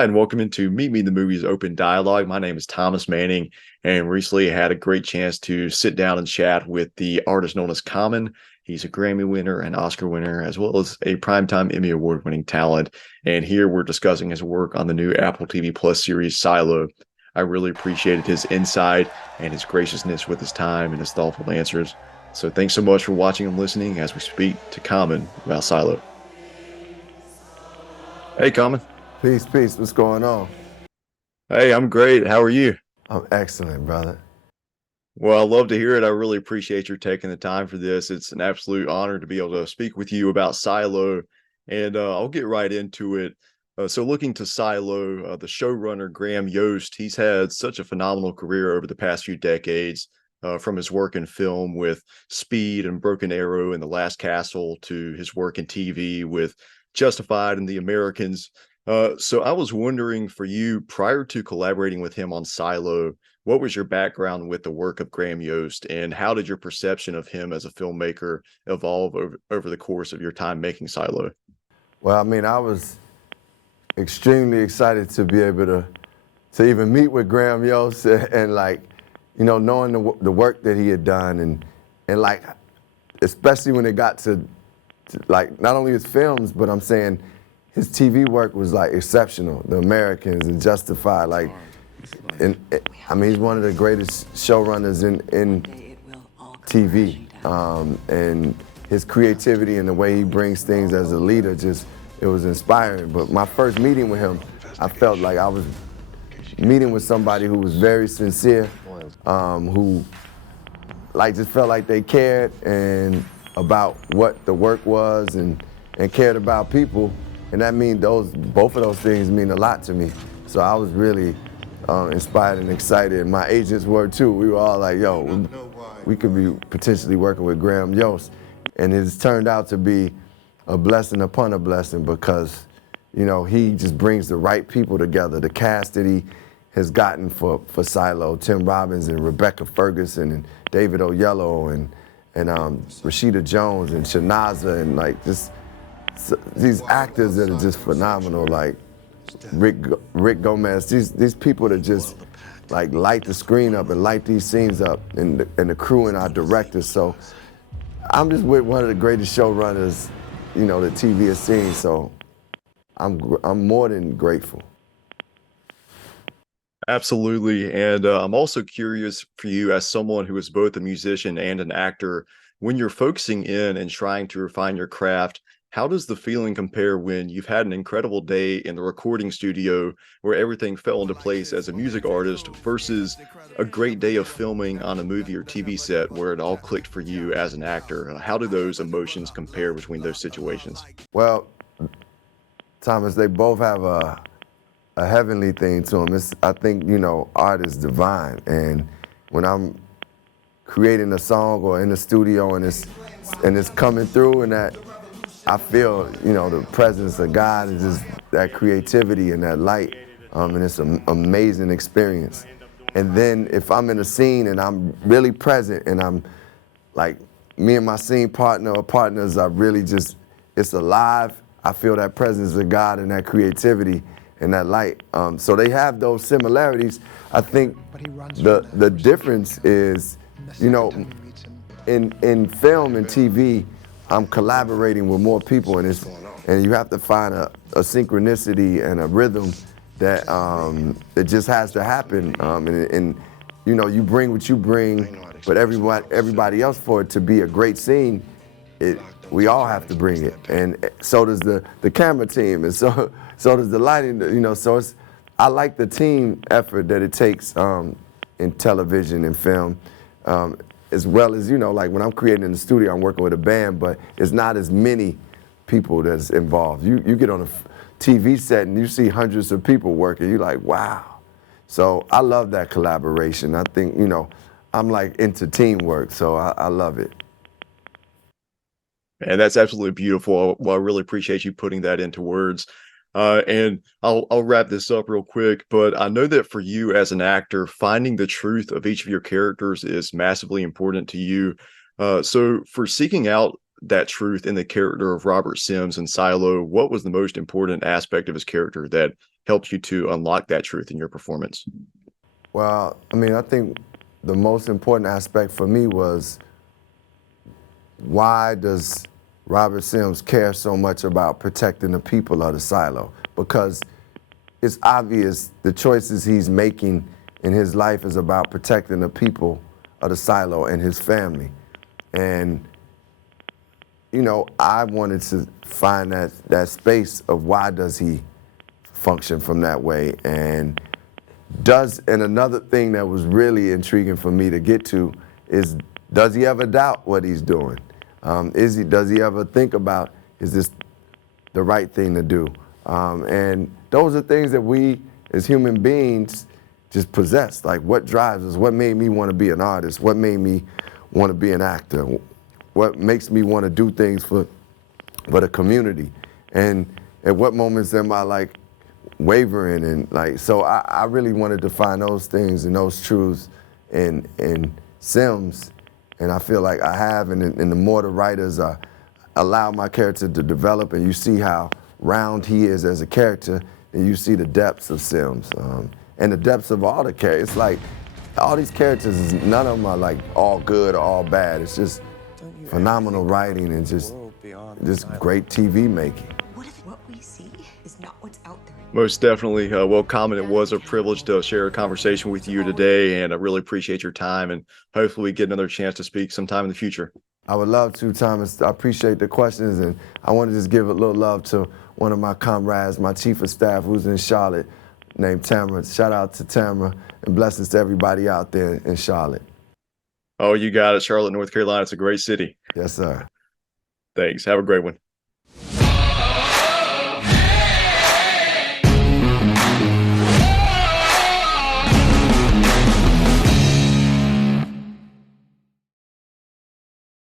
Hi, and welcome into Meet Me in the Movies Open Dialogue. My name is Thomas Manning, and recently I had a great chance to sit down and chat with the artist known as Common. He's a Grammy winner and Oscar winner, as well as a Primetime Emmy Award-winning talent. And here we're discussing his work on the new Apple TV Plus series Silo. I really appreciated his insight and his graciousness with his time and his thoughtful answers. So thanks so much for watching and listening as we speak to Common about Silo. Hey, Common. Peace, peace. What's going on? Hey, I'm great. How are you? I'm excellent, brother. Well, I love to hear it. I really appreciate your taking the time for this. It's an absolute honor to be able to speak with you about Silo, and I'll get right into it. So looking to Silo, the showrunner Graham Yost, he's had such a phenomenal career over the past few decades, from his work in film with Speed and Broken Arrow and The Last Castle to his work in TV with Justified and The Americans. So I was wondering for you, prior to collaborating with him on Silo, what was your background with the work of Graham Yost, and how did your perception of him as a filmmaker evolve over the course of your time making Silo? Well, I mean, I was extremely excited to be able to even meet with Graham Yost and like, you know, knowing the work that he had done and like, especially when it got to like not only his films, but I'm saying his TV work was like exceptional. The Americans and Justified, like, and I mean, he's one of the greatest showrunners in TV. And his creativity and the way he brings things as a leader, it was inspiring. But my first meeting with him, I felt like I was meeting with somebody who was very sincere, who like just felt like they cared and about what the work was and cared about people. And that means both of those things mean a lot to me. So I was really inspired and excited. My agents were too. We were all like, yo, we could be potentially working with Graham Yost. And it's turned out to be a blessing upon a blessing because, you know, he just brings the right people together. The cast that he has gotten for Silo, Tim Robbins and Rebecca Ferguson and David Oyelowo and Rashida Jones and Shanaza and like just these actors that are just phenomenal, like Rick Gomez, these people that just like light the screen up and light these scenes up, and the crew and our directors. So I'm just with one of the greatest showrunners, you know, that TV has seen. So I'm more than grateful. Absolutely. And I'm also curious for you, as someone who is both a musician and an actor, when you're focusing in and trying to refine your craft, how does the feeling compare when you've had an incredible day in the recording studio where everything fell into place as a music artist versus a great day of filming on a movie or TV set where it all clicked for you as an actor? How do those emotions compare between those situations? Well, Thomas, they both have a heavenly thing to them. I think, you know, art is divine. And when I'm creating a song or in the studio and it's coming through and that, I feel, you know, the presence of God and just that creativity and that light, and it's an amazing experience. And then if I'm in a scene and I'm really present and I'm like, me and my scene partner or partners are really just, it's alive, I feel that presence of God and that creativity and that light. So they have those similarities. I think the difference is, you know, in film and TV, I'm collaborating with more people, and you have to find a synchronicity and a rhythm that it just has to happen. And you know, you bring what you bring, but everybody else, for it to be a great scene, we all have to bring it, and so does the camera team, and so does the lighting. You know, so I like the team effort that it takes in television and film. As well as, you know, like when I'm creating in the studio, I'm working with a band, but it's not as many people that's involved. You get on a TV set and you see hundreds of people working, you're like, wow. So I love that collaboration. I think, you know, I'm like into teamwork, so I love it. And that's absolutely beautiful. Well, I really appreciate you putting that into words. And I'll wrap this up real quick, but I know that for you as an actor, finding the truth of each of your characters is massively important to you. So for seeking out that truth in the character of Robert Sims in Silo, what was the most important aspect of his character that helped you to unlock that truth in your performance? Well, I mean, I think the most important aspect for me was, why does Robert Sims care so much about protecting the people of the silo? Because it's obvious the choices he's making in his life is about protecting the people of the silo and his family. And, you know, I wanted to find that space of why does he function from that way. And another thing that was really intriguing for me to get to is, does he ever doubt what he's doing? Does he ever think about, is this the right thing to do? And those are things that we as human beings just possess. Like, what drives us? What made me want to be an artist? What made me want to be an actor? What makes me want to do things for the community? And at what moments am I like wavering? And like, so I really wanted to find those things and those truths in Sims. And I feel like I have, and the more the writers allow my character to develop, and you see how round he is as a character, and you see the depths of Sims, and the depths of all the characters. It's like, all these characters, none of them are like all good or all bad. It's just phenomenal writing and just great TV making. What if what we see is not what's out there? Most definitely. Well, Common, it was a privilege to share a conversation with you today, and I really appreciate your time, and hopefully we get another chance to speak sometime in the future. I would love to, Thomas. I appreciate the questions, and I want to just give a little love to one of my comrades, my chief of staff, who's in Charlotte, named Tamara. Shout out to Tamara, and blessings to everybody out there in Charlotte. Oh, you got it. Charlotte, North Carolina. It's a great city. Yes, sir. Thanks. Have a great one.